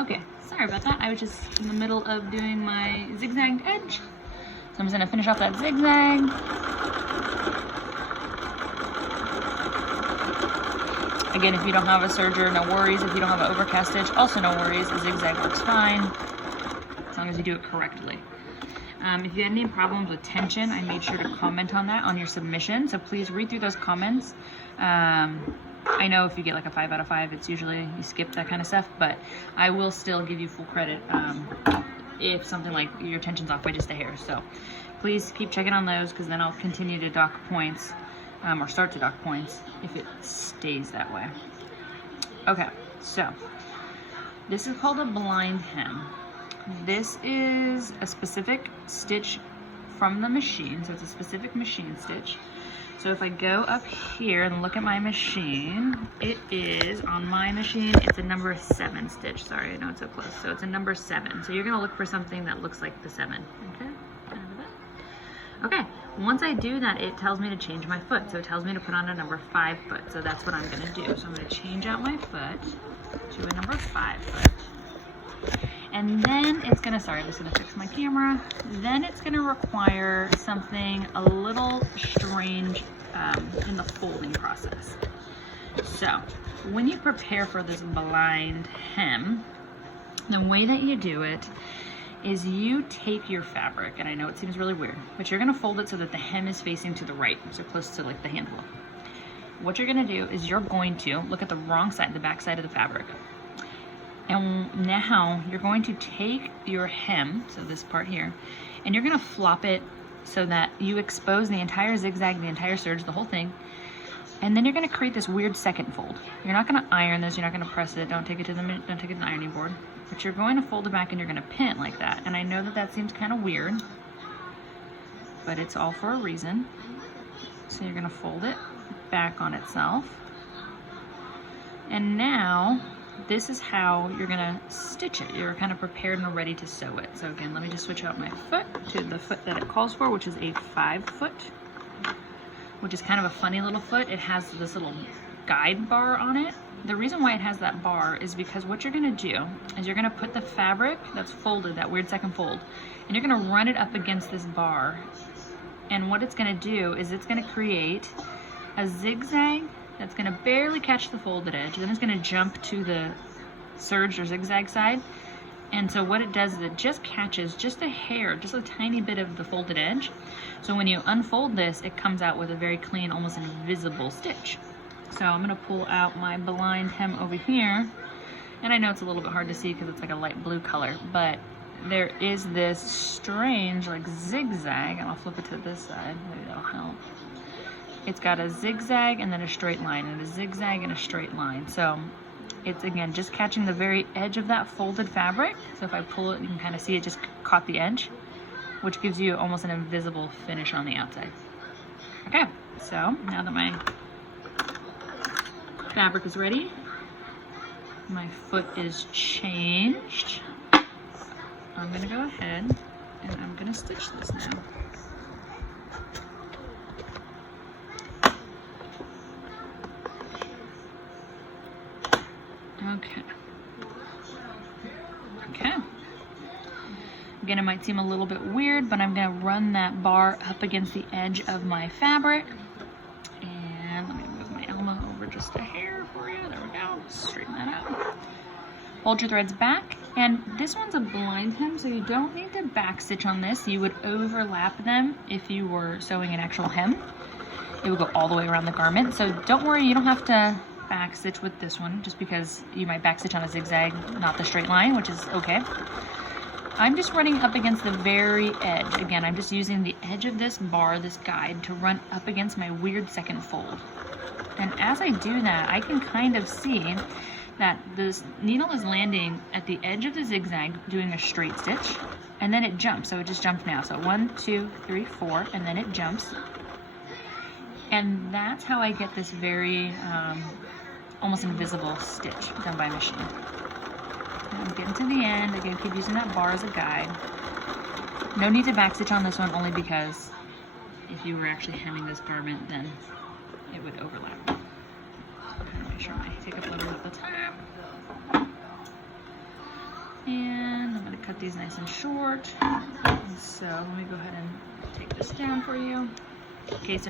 Okay, sorry about that. I was just in the middle of doing my zigzagged edge. So I'm just gonna finish off that zigzag. Again, if you don't have a serger, no worries. If you don't have an overcast stitch, also no worries. A zigzag works fine, as long as you do it correctly. If you had any problems with tension, I made sure to comment on that on your submission. So please read through those comments. I know if you get like a 5 out of 5, it's usually you skip that kind of stuff, but I will still give you full credit if something like your tension's off by just a hair. So please keep checking on those, because then I'll continue to dock points or start to dock points if it stays that way. Okay, so this is called a blind hem. This is a specific stitch from the machine, so it's a specific machine stitch. So if I go up here and look at my machine, it is, on my machine, it's a number 7 stitch. Sorry, I know it's so close. So it's a number 7. So you're gonna look for something that looks like the 7, okay? Okay, once I do that, it tells me to change my foot. So it tells me to put on a number 5 foot. So that's what I'm gonna do. So I'm gonna change out my foot to a number 5 foot. And then it's gonna, sorry, I'm just gonna fix my camera. Then it's gonna require something a little strange in the folding process. So when you prepare for this blind hem, the way that you do it is you take your fabric, and I know it seems really weird, but you're gonna fold it so that the hem is facing to the right, so close to like the handle. What you're gonna do is you're going to look at the wrong side, the back side of the fabric. And now you're going to take your hem, so this part here, and you're gonna flop it so that you expose the entire zigzag, the entire serge, the whole thing. And then you're gonna create this weird second fold. You're not gonna iron this, you're not gonna press it, don't take it to the ironing board. But you're going to fold it back and you're gonna pin it like that. And I know that that seems kind of weird, but it's all for a reason. So you're gonna fold it back on itself. And now, this is how you're gonna stitch it. You're kind of prepared and ready to sew it. So again, let me just switch out my foot to the foot that it calls for, which is a 5 foot, which is kind of a funny little foot. It has this little guide bar on it. The reason why it has that bar is because what you're gonna do is you're gonna put the fabric that's folded, that weird second fold, and you're gonna run it up against this bar. And what it's gonna do is it's gonna create a zigzag that's gonna barely catch the folded edge, then it's gonna jump to the serge or zigzag side. And so what it does is it just catches just a hair, just a tiny bit of the folded edge. So when you unfold this, it comes out with a very clean, almost invisible stitch. So I'm gonna pull out my blind hem over here. And I know it's a little bit hard to see because it's like a light blue color, but there is this strange like zigzag, and I'll flip it to this side, maybe that'll help. It's got a zigzag and then a straight line, and a zigzag and a straight line. So it's, again, just catching the very edge of that folded fabric. So if I pull it, you can kind of see it just caught the edge, which gives you almost an invisible finish on the outside. Okay, so now that my fabric is ready, my foot is changed, I'm gonna go ahead and I'm gonna stitch this now. Okay. Again, it might seem a little bit weird, but I'm gonna run that bar up against the edge of my fabric. And let me move my elbow over just a hair for you. There we go. Straighten that out. Hold your threads back. And this one's a blind hem, so you don't need to back stitch on this. You would overlap them if you were sewing an actual hem. It would go all the way around the garment. So don't worry, you don't have to back stitch with this one, just because you might back stitch on a zigzag, not the straight line, which is okay. I'm just running up against the very edge. Again, I'm just using the edge of this bar, this guide, to run up against my weird second fold. And as I do that, I can kind of see that this needle is landing at the edge of the zigzag, doing a straight stitch, and then it jumps. So it just jumped now. So 1, 2, 3, 4, and then it jumps. And that's how I get this very almost invisible stitch done by machine. I'm getting to the end. Again, keep using that bar as a guide. No need to backstitch on this one, only because if you were actually hemming this garment, then it would overlap. I'm gonna make sure my take up level at the top. cut these nice and short. And so let me go ahead and take this down for you. Okay, so